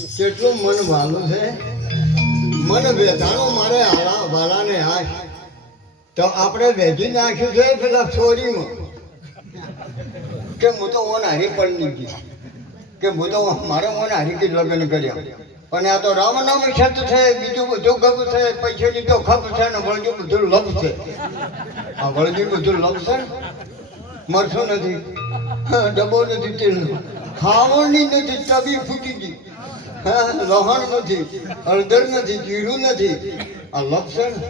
કેટલું મન વાલું છે, મન વેચાણો મારે હાલા વાલાને હાશ તો આપણે વેચી નાખ્યું છે પેલા ચોરીમાં કે હું તો ઓન હારી પડી ગઈ કે હું તો મારે ઓન હારી કે લગ્ન કર્યા અને આ તો રામનામ છત છે, બીજું બધું ગપ છે, પૈસાની તો ખપ છે ને વળગ્યું બધું લપ છે. આ વળગ્યું બધું લપ છે ને મરશું નથી, ડબ્બો નથી, તેલનો ખાવણની નથી, તબી ફૂટી ગઈ, લહણ નથી, હળદર નથી, જીરું નથી, આ લપ છે ને.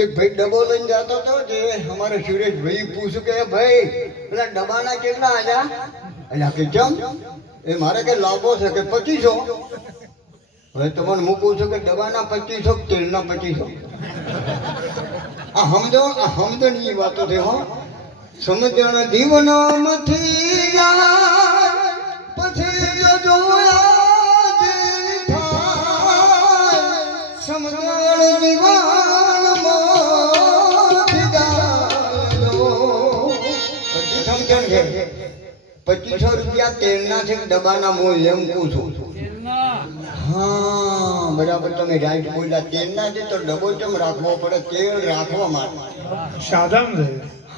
એક ભાઈ ડબ્બો લઈને જતો હતો જે અમારે સુરેશભાઈ પૂછ્યું કે ભાઈ પેલા ડબ્બાના કેટલા આવ્યા? એટલે કે કેમ? એ મારે કે લાભો છે કે 2500. હવે તમને હું કહું છું કે ડબ્બાના 2500, તેલના 2500. આ સમજણની વાતો છે. હો સમજણ દીવનામાંથી જાય પછી જો જોયા જેવી થાય. સમજણ દીવાનમાંથી જાય બધી સમજણ છે. 2500 રૂપિયા તેલના છે ડબ્બાના, હું એમ કહું છું. હા બરાબર, તમે રાઈટ બોલ્યા. તેલના છે તો ડબ્બો કેમ રાખવો પડે? તેલ રાખવા માટે સાધન છે.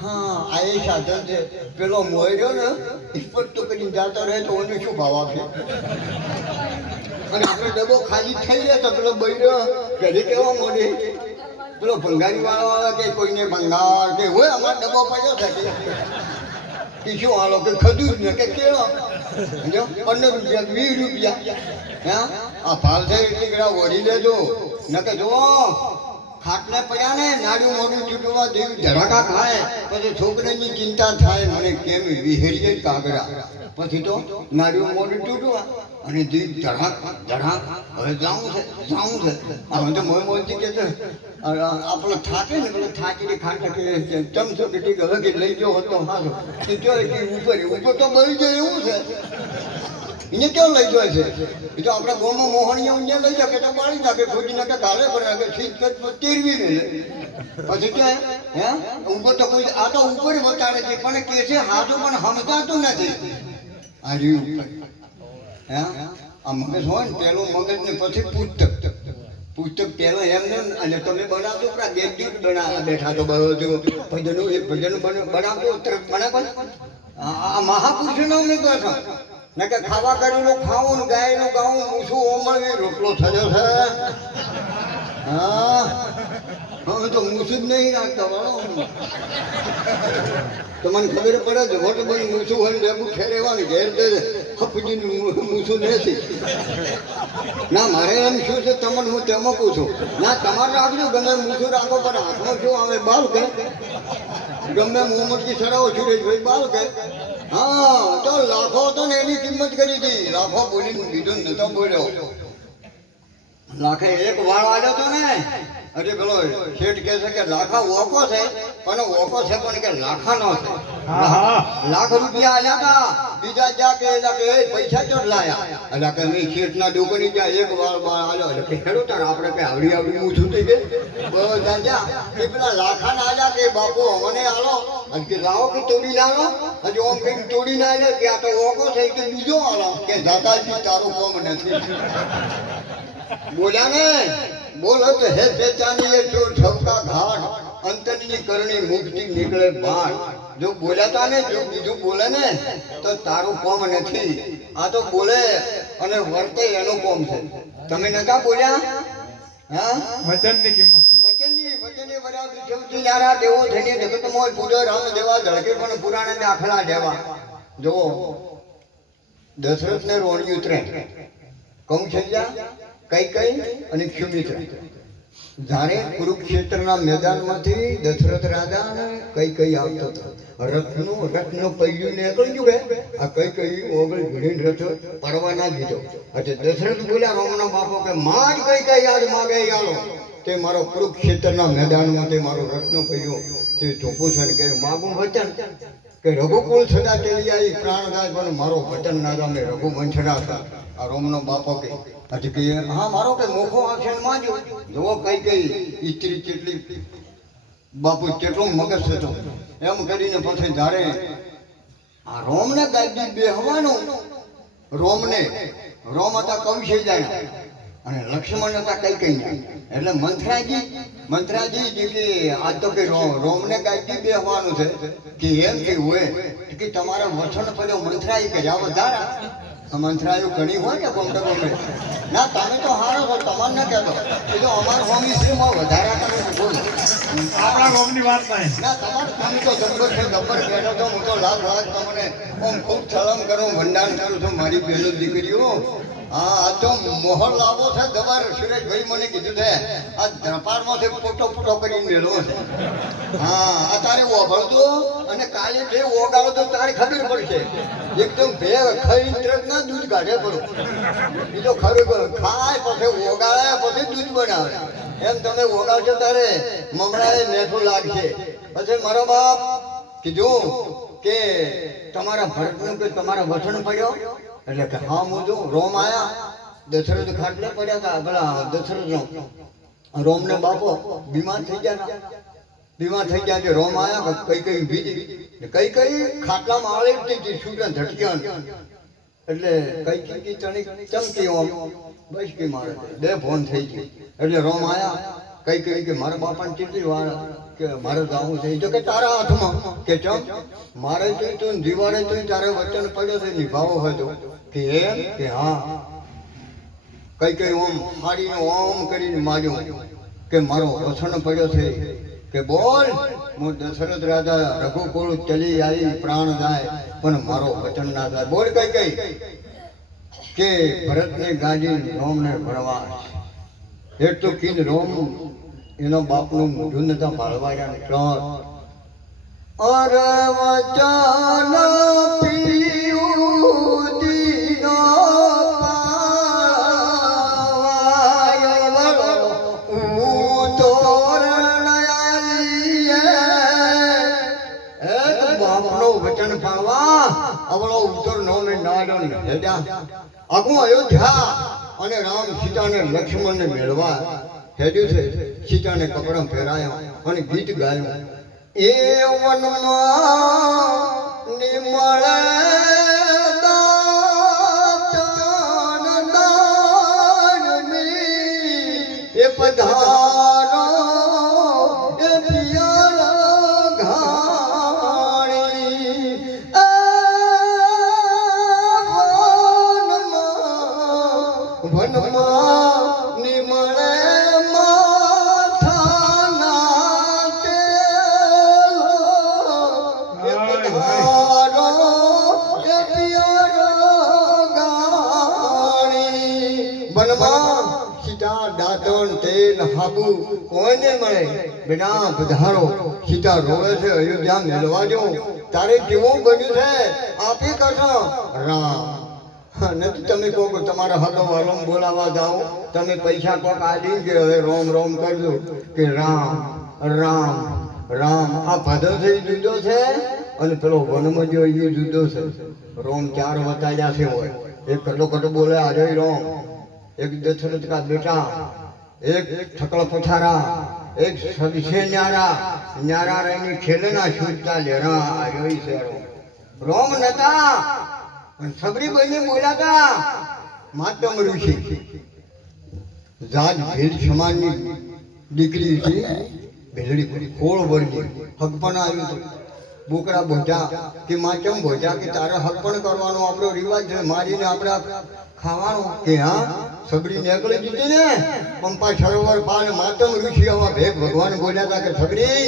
હા આ એ સાધન છે. પેલો મોયરો ને ઇસ્પટ તો કરીને જતો રહે તો એને શું ભાવ આપે? અને આપણે ડબ્બો ખાલી થઈ જાય તો પેલો બૈરો ઘરે કેવા મોડે પેલો ભંગારી વાળા કે કોઈને ભંગાર કે હોય અમારો ડબ્બો પડ્યો છે કે શું હાલો કે ખજૂર ને કે કેળો 15 રૂપિયા 20 રૂપિયા. હા આ ભાવ છે એટલે ઘણા વળી લેજો ન કે જો ખાટલે પડ્યા ને નાડું મોડું ચૂંટવા દેવું ધડાકા ખાય પછી છોકરીની ચિંતા થાય મને કેમ વિહેરીએ કાગડા પછી તો નાડું મોડું ચૂંટવા અને દીપ ધડાક ધડાક હવે જાવું છે હવે તો મોય મોલથી કે છે આપણો થાકે ને પેલો થાકીને ખાટા કે ચમચો કે ટીક હવે કે લઈ ગયો હતો હાલો એ જો ઉપર તો બળી જાય એવું છે. એને ક્યાં લઈ જાય છે? એ તો આપણા ગામમાં મોહણીઓ ત્યાં લઈ જાય કે તો બાળી નાખે, ખોટી નાખે, ગાલે પડે છીત તેરવી લે પછી ક્યાં હે ઉપર તો કોઈ આ તો ઉપર બતાડે છે પણ કે છે હાજો પણ સમજાતું નથી. આ રહ્યું હે આ મગજ હોય ને પેલું મગજ ને પછી પુસ્તક પેલો એમને અને તમે બનાવજો પેલા ગેટ બનાવવા બેઠા તો બધું ભજનો એક ભજન બનાવજો બનાવો. આ મહાપુરુષનો મેં કહો છો ને કે ખાવા કરેલું ખાવું ને ગાયનું ગાવું ઊંચું ઓમળવી રોટલો થયો છે. હા હવે તો મૂછું જ નહીં રાખતા વાળો. તમને ખબર પડે છે હોટ બની મૂછું હોય ને ભેગું ફેરવાનું ઘેર હપજીને મૂછું નથી. ના મારે એમ શું છે તમને હું તેમાં કહું છું. ના તમારે રાખજો ગમે મૂછું રાખો પણ હાથમાં શું આવે બાલ કે ગમે મોહમ્મદથી સરાવો સુરેશભાઈ બાલ કે. હા તો લાખો હતો ને એની કિંમત કરી હતી. લાખો બોલીને બીજો નતો બોલ્યો. લાખે એક વાળ આવ્યો હતો ને અરે પેલો શેઠ કહે છે કે લાખા ઓકો છે પણ ઓકો છે પણ કે લાખા નો છે. લાખ રૂપિયા આવ્યા હતા બીજા જ્યાં કે પૈસા ચોટ લાયા એટલે કે મેં શેઠના દુકાની જ્યાં એક વાળ આવ્યો એટલે કે ખેડો તાર આપણે કઈ આવડી ઊંચું થઈ ગઈ બધા જ્યાં એ પેલા લાખા ના આવ્યા કે બાપુ મને હાલો કે લાવો કે તોડી લાવો હજુ આમ કઈ તોડી ના આવ્યો કે આ તો ઓકો છે કે બીજો હાલો કે દાદાજી તારું કોમ નથી. બોલ્યા ને બોલ હે પેચાની એ ચોર ઠપકા ઘાટ અંતરની કરણી મુક્તિ નીકળે બાણ. જો બોલ્યા ને જો બીજું બોલે ને તો તારું કોમ નથી. આ તો બોલે અને વર્તે એનું કોમ છે. તમે નતા બોલ્યા? હા વચનની કિંમત વચને બરાબર સૌથી નારા દેવો થઈને જગતમાં પૂજો રામ દેવા ધડકે પણ પુરાણા દાખલા દેવા. જો દશરથને રોણ્યું ત્રણ કૌશલ્યા કઈ અને ક્ષુમિત્ર. જાણે કુરુક્ષેત્રના મેદાનમાંથી દશરથ રાજા કઈ આવતો હતો. રથનું પૈયું નીકળી ગયું કે આ કઈ ઓગળ ભીડીને રથ પડવા ના દીધો. એટલે દશરથ બોલ્યા રામના બાપો કે માં જ કઈ યાદ માગે આલો તે મારો કુરુક્ષેત્રના મેદાનમાંથી મારો રથનું પૈયું તે ચોખ્ખું છે કે માગું વચન કે રઘુકુળ સદા તેલી આવી પ્રાણદાય પણ મારો વચન ના રામે રઘુવંશના હતા. આ રોમનો બાપો કે હજી કે હા મારો કે મોખો આક્ષેપ માંજો જુઓ કઈ ઇસ્ત્રી કેટલી બાપુ કેટલો મગજ હતો એમ કરીને પછી જ્યારે આ રોમને ગાદી બેહવાનું રોમને રોમ હતા કૌશલ્યાના અને લક્ષ્મણ હતા કૈકેયીના. એટલે મંથરાજી જે કે આ તો કે રોમને કાંઈ બેહવાનું છે કે એમ કે હોય કે તમારા વચન પડ્યો મંથરાઈ કે જાવ ધારા મંથરાયું ઘણી હોય ને ગમે ના તમે તો હારો છો તમારે ન કહેતો એ તો અમારા હોમી શ્રીમાં વધારા કરે છે બોલો આપણા ગામની વાત નહીં. ના તમારે તમે તો જબ્બર છે ગબ્બર બેઠો તો હું તો લાખ તમને આમ ખૂબ સલામ કરું વંદાન કરું છું મારી બહેનો દીકરીઓ. હા આ તો મોહર લાવો છે તમારે સુરેશભાઈ મને કીધું છે આ ધરપારમાંથી ફોટો કરીને મેળવો છે. હા આ તારે ઓભળતો અને કાલે બે ઓગાળો તો તારે ખબર પડશે એકદમ બે ખાઈ તરત ના દૂધ કાઢે પડો એ તો ખરું ખાય પછી ઓગાળે પછી દૂધ બનાવે એમ તમે ઓગાળશો તારે મમરાએ મેઠું લાગશે. પછી મારો બાપ કીધું કે તમારા ભરતનું કે તમારા વચન પડ્યો એટલે કે હા હું જો રોમ આયા દશરથ ખાટલે પડ્યા હતા પેલા દશરથનો રોમને બાપો બીમાર થઈ ગયા કે રોમ આયા કઈ ભીજી ખાટલામાં આળે છૂટા ઝટક્યા એટલે કઈ ચમકી ઓમ બસ કે મારે બે ફોન થઈ ગઈ એટલે રોમ આયા કઈ કે મારા બાપાને કેટલી વાર કે મારે જાવું છે તો કે તારા હાથમાં કે ચમ મારે જોઈ તું દિવાળે જોઈ તારે વચન પડ્યો છે નિભાવો હોય તો કે એમ કે હા કઈ ઓમ હાડીને ઓમ કરીને માર્યું કે મારો વચન પડ્યો છે કે બોલ હું દશરથ રાજા રઘુકુળ ચલી આવી પ્રાણ જાય પણ મારો વચન ના થાય બોલ કઈ કે ભરતને ગાજી રોમને ભણવા એટલું કીધ રોમ એનો બાપનું મોઢું નતા ભાળવાયા ને અરે વચન પીયું દીનો વચન પાડવા અવળો ઉત્તર નો ને નાડો ને હેડા આખું અયોધ્યા અને રામ સીતાને લક્ષ્મણને મેળવા હેડ્યું છે. સીતાને કપડા પહેરાયા અને ગીત ગાયું એ વનમાં નિમળે એ પધારો એ પિયારા ઘાણી વનમાં નિમળે માથાના તેલો એ પધારો એ પિયારા ઘાણી વનમાં સીતા દાંતણ તેલ હાબુ કોઈને મળે બેટા પધારો. સીતા રોવે છે અયોધ્યા મેળવા દો તારે કેવું બન્યું છે આપી કરશો રામ નથી તમે કહો કે તમારા હકો વાળો બોલાવા જાઓ તમે પૈસા કોક આડી કે હવે રોમ રોમ કરજો કે રામ રામ રામ આ પદ્ધતિ જુદો છે અને પેલો વનમાં જો એ જુદો છે. રોમ ચાર વતાયા છે હોય એક કટો બોલે આજે રોમ એક દશરથ કા બેટા એક ઠકળ પથારા એક સદશે ન્યારા રહીને ખેલના છૂટતા લેરા આવ્યો છે રોમ નતા પણ સબરી બની બોલાતા માતમ ઋષિ જાત ભેદ સમાનની દીકરી હતી ભેલડી કોળ વર્ગી હકપણ આવ્યું બોકડા બોધા કે માચમ બોધા કે તારે હકપણ કરવાનો આપણો રિવાજ છે મારીને આપણે ખાવાનું કે હા સબરી નીકળી દીધી ને પંપા સરોવર પાર માતમ ઋષિ આવા ભેગ ભગવાન બોલ્યા હતા કે સબરી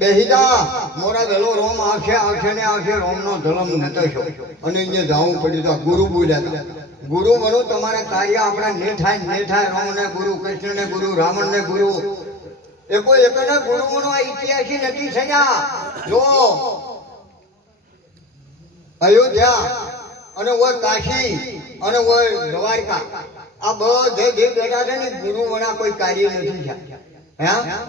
બેહીદા મોરા વેલો રોમ આવશે ને આવશે રોમનો ધર્મ નતો છો અને અહીંયા જાવું પડ્યું તો ગુરુ બોલ્યા હતા ગુરુ બનો તમારે કાર્ય આપણા ને થાય રોમ ને ગુરુ કૃષ્ણ ને ગુરુ રાવણ ને ગુરુ એકના ગુરુઓનો આ ઇતિહાસી નથી થયા. જો અયોધ્યા અને ઓય કાશી અને ઓય દ્વારકા આ બધે જે બેઠા છે ને ગુરુઓના કોઈ કાર્ય નથી થયા.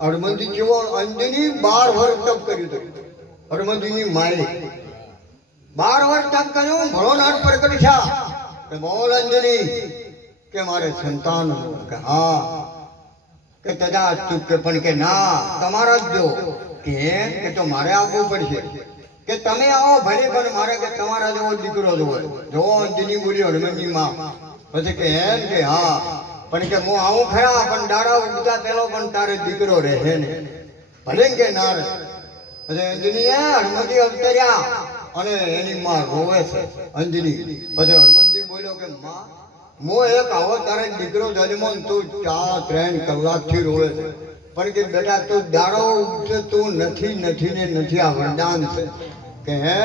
અડમંદી જેવો અંજની 12 વર્ષ તપ કર્યું હતું. અડમંદીની માએ 12 વર્ષ તપ કર્યું ભણો નાટ પર કરી છે કે બોલ અંજની કે મારે સંતાન કે હા કે તદા ચૂપ કે પણ કે ના તમારા જ જો કે તો મારે આવવું પડશે કે તમે આવો ભલે પણ મારે કે તમારા જેવો દીકરો જોવે જોવો અંજની બોલ્યો હનુમાનજી માં પછી કે એમ કે હા પણ કે હું આવું ખરા પણ દાડા ઉગતા પેલો પણ તારે દીકરો રહે ને ભલે કે ના રહે પછી અંજની હનુમાનજી અવતર્યા અને એની માં રોવે છે અંજની પછી હનુમાનજી બોલ્યો કે માં હું એક આવો તારે દીકરો જન્મો ને તું 4-3 કલાકથી રોવે છે પણ કે બેટા તું દાડો ઉગતો તું નથી ને નથી આ વરદાન છે કે હે